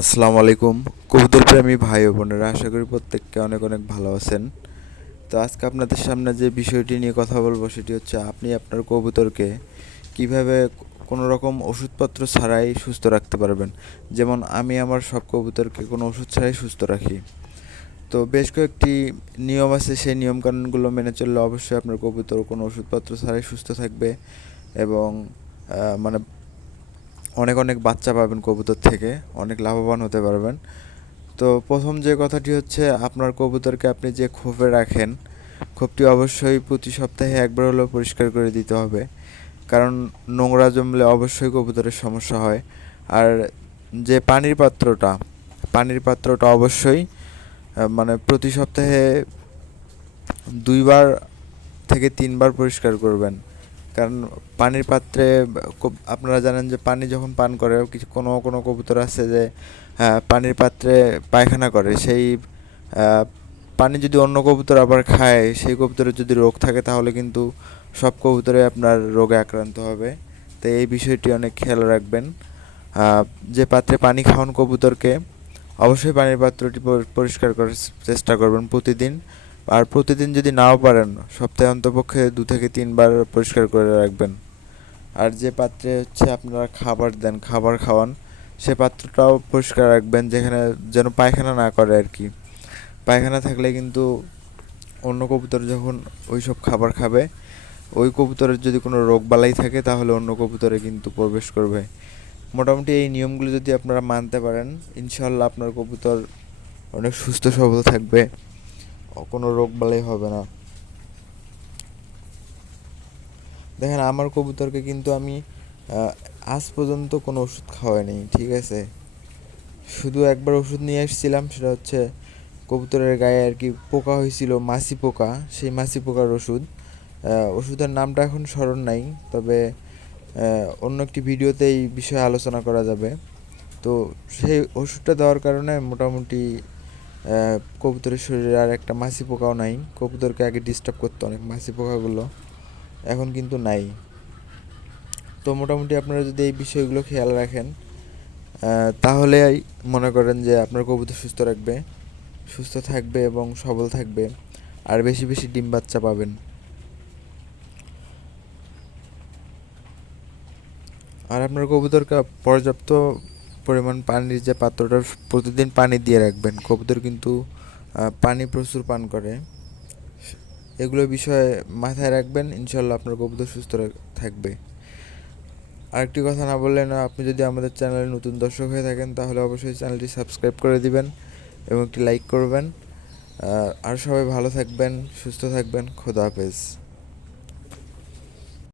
আসসালামু আলাইকুম কবুতর প্রেমী ভাই ও বোনেরা, আশা করি প্রত্যেককে অনেক অনেক ভালো আছেন। তো আজকে আপনাদের সামনে যে বিষয়টি নিয়ে কথা বলবো সেটি হচ্ছে আপনি আপনার কবুতরকে কিভাবে কোনো রকম ওষুধপত্র ছাড়াই সুস্থ রাখতে পারবেন। যেমন আমি আমার সব কবুতরকে কোনো ওষুধ ছাড়াই সুস্থ রাখি। তো বেশ কয়েকটি নিয়ম আছে, সেই নিয়মকানুনগুলো মেনে চললে অবশ্যই আপনার কবুতর কোনো ওষুধপত্র ছাড়াই সুস্থ থাকবে এবং মানে অনেক অনেক বাচ্চা পাবেন কবুতর থেকে, অনেক লাভবান হতে পারবেন। তো প্রথম যে কথাটি হচ্ছে, আপনার কবুতরকে আপনি যে খোপে রাখেন, খোপটি অবশ্যই প্রতি সপ্তাহে একবার হলেও পরিষ্কার করে দিতে হবে। কারণ নোংরা জমলে অবশ্যই কবুতরের সমস্যা হয়। আর যে পানির পাত্রটা অবশ্যই মানে প্রতি সপ্তাহে 2 বার থেকে 3 বার পরিষ্কার করবেন। কারণ পানির পাত্রে আপনারা জানেন যে পানি যখন পান করে, কিছু কোনো কোনো কবুতর আছে যে পানির পাত্রে পায়খানা করে, সেই পানি যদি অন্য কবুতর আবার খায়, সেই কবুতরের যদি রোগ থাকে তাহলে কিন্তু সব কবুতরে আপনার রোগে আক্রান্ত হবে। তো এই বিষয়টি অনেক খেয়াল রাখবেন। যে পাত্রে পানি খাওয়ান কবুতরকে, অবশ্যই পানির পাত্রটি পরিষ্কার করার চেষ্টা করবেন প্রতিদিন। আর প্রতিদিন যদি নাও পারেন, সপ্তাহে অন্তপক্ষে 2 থেকে 3 বার পরিষ্কার করে রাখবেন। আর যে পাত্রে হচ্ছে আপনারা খাবার দেন, খাবার খাওয়ান, সে পাত্রটাও পরিষ্কার রাখবেন, যেখানে যেন পায়খানা না করে আর কি। পায়খানা থাকলে কিন্তু অন্য কবুতর যখন ওই সব খাবার খাবে, ওই কবুতরের যদি কোনো রোগ বালাই থাকে তাহলে অন্য কবুতরে কিন্তু প্রবেশ করবে। মোটামুটি এই নিয়মগুলো যদি আপনারা মানতে পারেন, ইনশাল্লাহ আপনার কবুতর অনেক সুস্থ সবল থাকবে, কোনো রোগ বালাই হবে না। দেখেন, আমার কবুতরকে কিন্তু আমি আজ পর্যন্ত কোনো ওষুধ খাওয়াইনি, ঠিক আছে। শুধু একবার ওষুধ নিয়ে এসেছিলাম, সেটা হচ্ছে কবুতরের গায়ে আর কি পোকা হয়েছিল, মাছি পোকা, সেই মাছি পোকার ওষুধ। ওষুধের নামটা এখন স্মরণ নাই, তবে অন্য একটি ভিডিওতে এই বিষয়ে আলোচনা করা যাবে। তো সেই ওষুধটা দেওয়ার কারণে মোটামুটি কবুতরের শরীরে আর একটা মাছি পোকাও নাই। কবুতরকে আগে ডিস্টার্ব করতো অনেক মাছি পোকাগুলো, এখন কিন্তু নাই। তো মোটামুটি আপনারা যদি এই বিষয়গুলো খেয়াল রাখেন, তাহলে মনে করেন যে আপনার কবুতর সুস্থ থাকবে এবং সবল থাকবে, আর বেশি বেশি ডিম বাচ্চা পাবেন। আর আপনার কবুতরকে পর্যাপ্ত পরিমাণ পানির যে পাত্রটা, প্রতিদিন পানি দিয়ে রাখবেন। কবুতর কিন্তু পানি প্রচুর পান করে। এগুলো বিষয়ে মাথায় রাখবেন, ইনশাল্লাহ আপনার কবুতর সুস্থ থাকবে। আরেকটি কথা না বললে না, আপনি যদি আমাদের চ্যানেলে নতুন দর্শক হয়ে থাকেন তাহলে অবশ্যই চ্যানেলটি সাবস্ক্রাইব করে দিবেন এবং একটি লাইক করবেন। আর সবাই ভালো থাকবেন, সুস্থ থাকবেন। খোদা হাফেজ।